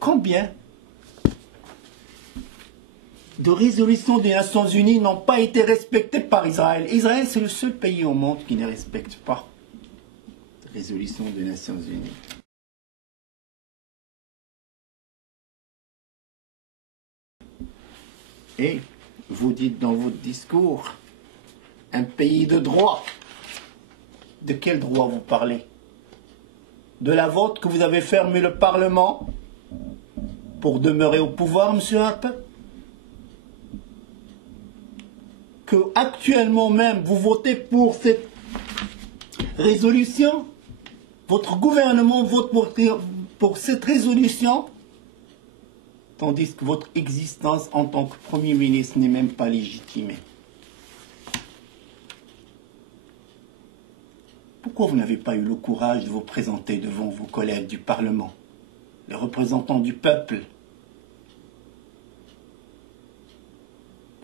Combien de résolutions des Nations Unies n'ont pas été respectées par Israël? Israël, c'est le seul pays au monde qui ne respecte pas les résolutions des Nations Unies. Et vous dites dans votre discours, un pays de droit. De quel droit vous parlez? De la vôtre que vous avez fermé le Parlement pour demeurer au pouvoir, M. Harper? Que actuellement même vous votez pour cette résolution? Votre gouvernement vote pour cette résolution, tandis que votre existence en tant que Premier ministre n'est même pas légitimée. Pourquoi vous n'avez pas eu le courage de vous présenter devant vos collègues du Parlement, les représentants du peuple?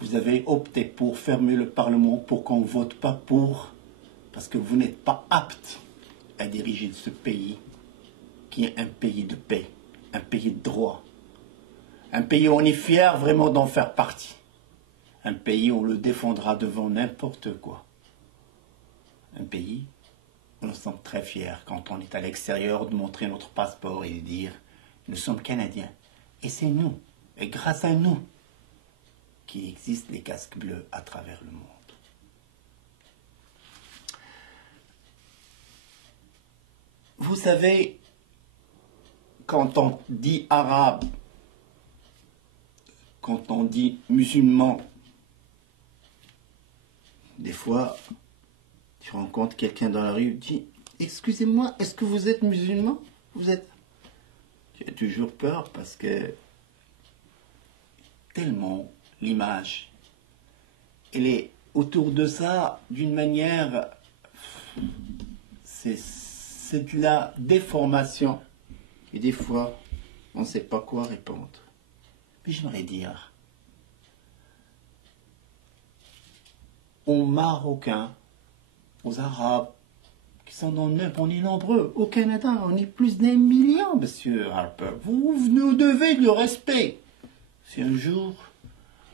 Vous avez opté pour fermer le Parlement pour qu'on ne vote pas pour, parce que vous n'êtes pas apte à diriger ce pays, qui est un pays de paix, un pays de droit, un pays où on est fier vraiment d'en faire partie, un pays où on le défendra devant n'importe quoi, un pays où nous sommes très fiers quand on est à l'extérieur de montrer notre passeport et de dire nous sommes Canadiens, et c'est nous, et grâce à nous, qu'il existe les casques bleus à travers le monde. Vous savez, quand on dit arabe, quand on dit musulman, des fois, tu rencontres quelqu'un dans la rue et dit « Excusez-moi, est-ce que vous êtes musulman? Vous êtes... » Tu as toujours peur parce que tellement l'image, elle est autour de ça d'une manière, c'est de la déformation. Et des fois, on ne sait pas quoi répondre. Mais j'aimerais dire, aux Marocains, aux Arabes, qui sont dans le... on est nombreux. Au Canada, on est plus d'1 million, monsieur Harper. Vous nous devez le respect. Si un jour,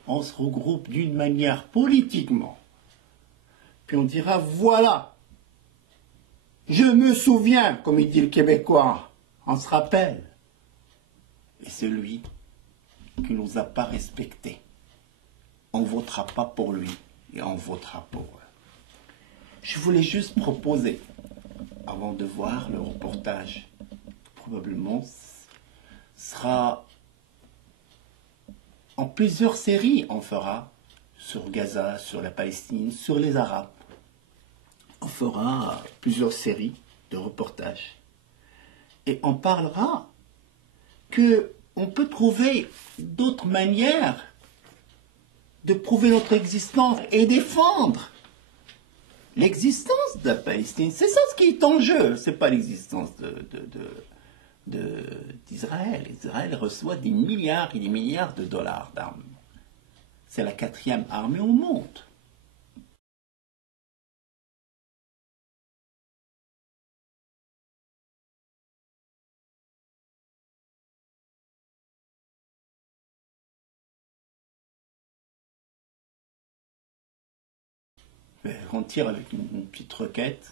on se regroupe d'une manière politiquement, puis on dira, voilà, je me souviens, comme il dit le Québécois, on se rappelle. Et celui qui ne nous a pas respectés, on ne votera pas pour lui, et on votera pour eux. Je voulais juste proposer, avant de voir le reportage, probablement sera en plusieurs séries, on fera sur Gaza, sur la Palestine, sur les Arabes. On fera plusieurs séries de reportages. Et on parlera qu'on peut trouver d'autres manières de prouver notre existence et défendre l'existence de la Palestine. C'est ça ce qui est en jeu. Ce n'est pas l'existence d'Israël. Israël reçoit des milliards et des milliards de dollars d'armes. C'est la 4e armée au monde. On tire avec une petite requête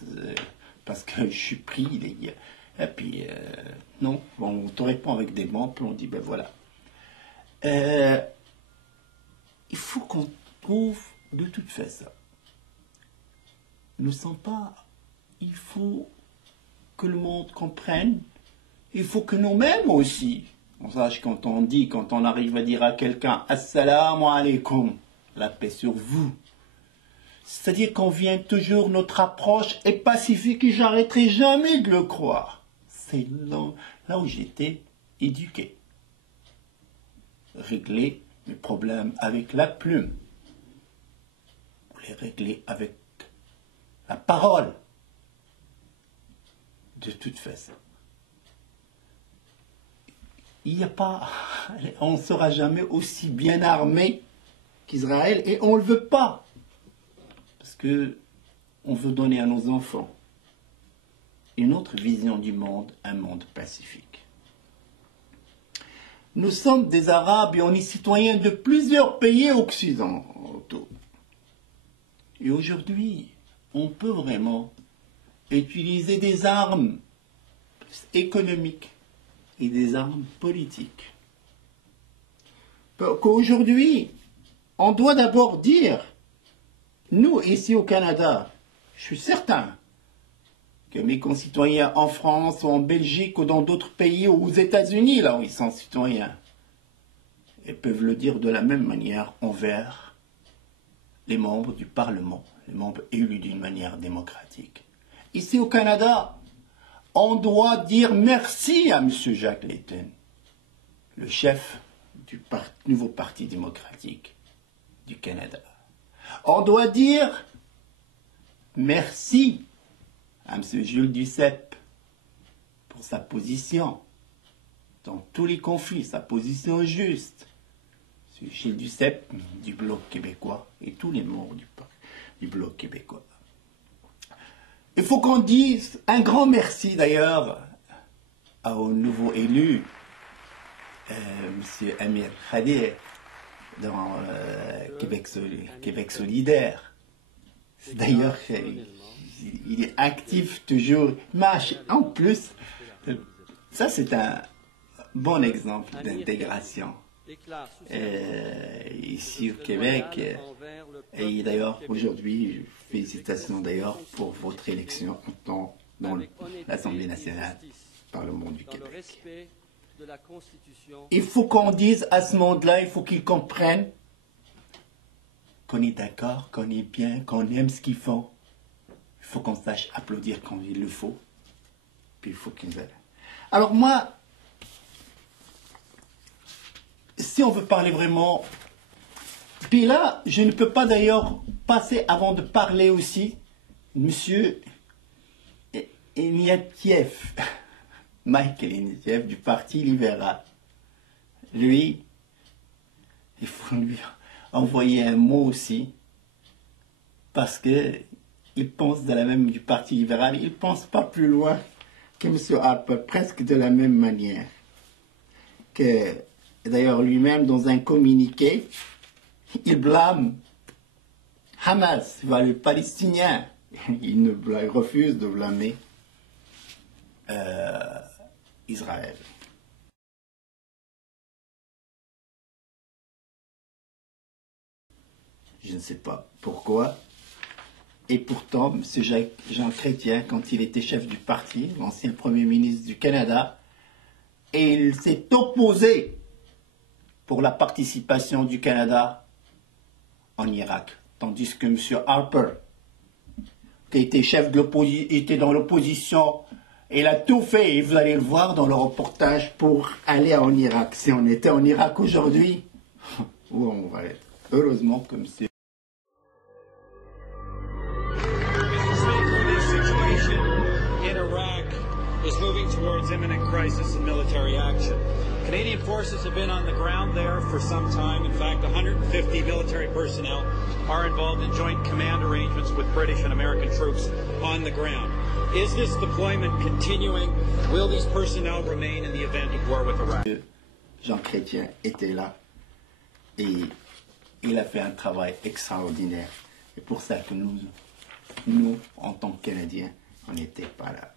parce que je suis pris. Et puis, non, bon, on te répond avec des mots, puis on dit, ben voilà. Il faut qu'on trouve de toute façon. Ne sont pas. Il faut que le monde comprenne. Il faut que nous-mêmes aussi, on sache quand on dit, quand on arrive à dire à quelqu'un, Assalamu alaikum, la paix sur vous. C'est-à-dire qu'on vient toujours, notre approche est pacifique et j'arrêterai jamais de le croire. C'est là où j'étais éduqué. Régler mes problèmes avec la plume. Ou les régler avec la parole. De toute façon. Il n'y a pas... On ne sera jamais aussi bien armé qu'Israël et on ne le veut pas. Parce qu'on veut donner à nos enfants une autre vision du monde, un monde pacifique. Nous sommes des Arabes et on est citoyens de plusieurs pays occidentaux. Et aujourd'hui, on peut vraiment utiliser des armes économiques et des armes politiques. Qu'aujourd'hui, on doit d'abord dire, nous ici au Canada, je suis certain que mes concitoyens en France ou en Belgique ou dans d'autres pays ou aux États-Unis, là où ils sont citoyens, ils peuvent le dire de la même manière envers les membres du Parlement, les membres élus d'une manière démocratique. Ici au Canada, on doit dire merci à M. Jack Layton, le chef du nouveau Parti démocratique du Canada. On doit dire merci à M. Jules Duceppe pour sa position dans tous les conflits, sa position juste. M. Gilles Duceppe du Bloc québécois et tous les membres du Bloc québécois. Il faut qu'on dise un grand merci d'ailleurs au nouveau élu, M. Amir Khadir, dans Québec solidaire. D'ailleurs, il est actif toujours. En plus, ça c'est un bon exemple d'intégration ici au Québec. Et d'ailleurs, aujourd'hui, félicitations d'ailleurs pour votre élection dans l'Assemblée nationale, Parlement du Québec. Il faut qu'on dise à ce monde-là, il faut qu'ils comprennent qu'on est d'accord, qu'on est bien, qu'on aime ce qu'ils font. Il faut qu'on sache applaudir quand il le faut. Puis il faut qu'ils aillent. Alors moi, si on veut parler vraiment... Puis là, je ne peux pas d'ailleurs passer avant de parler aussi Monsieur Ignatieff, Michael Ignatieff du Parti libéral. Lui, il faut lui envoyer un mot aussi, parce que il pense de la même du Parti libéral, il ne pense pas plus loin que M. Harper, presque de la même manière. Que d'ailleurs lui-même, dans un communiqué, il blâme Hamas, les Palestiniens. Il refuse de blâmer Israël. Je ne sais pas pourquoi. Et pourtant, M. Jean Chrétien, quand il était chef du parti, l'ancien Premier ministre du Canada, et il s'est opposé pour la participation du Canada en Irak. Tandis que M. Harper, qui était chef de l'opposition, était dans l'opposition, il a tout fait, et vous allez le voir dans le reportage, pour aller en Irak. Si on était en Irak aujourd'hui, où on va être? Heureusement que M. Is moving towards imminent crisis and military action. Canadian forces have been on the ground there for some time. In fact, 150 military personnel are involved in joint command arrangements with British and American troops on the ground. Is this deployment continuing? Will these personnel remain in the event of war with Iraq? Jean Chrétien était là et il a fait un travail extraordinaire. C'est pour ça que nous, en tant que Canadiens, on n'était pas là.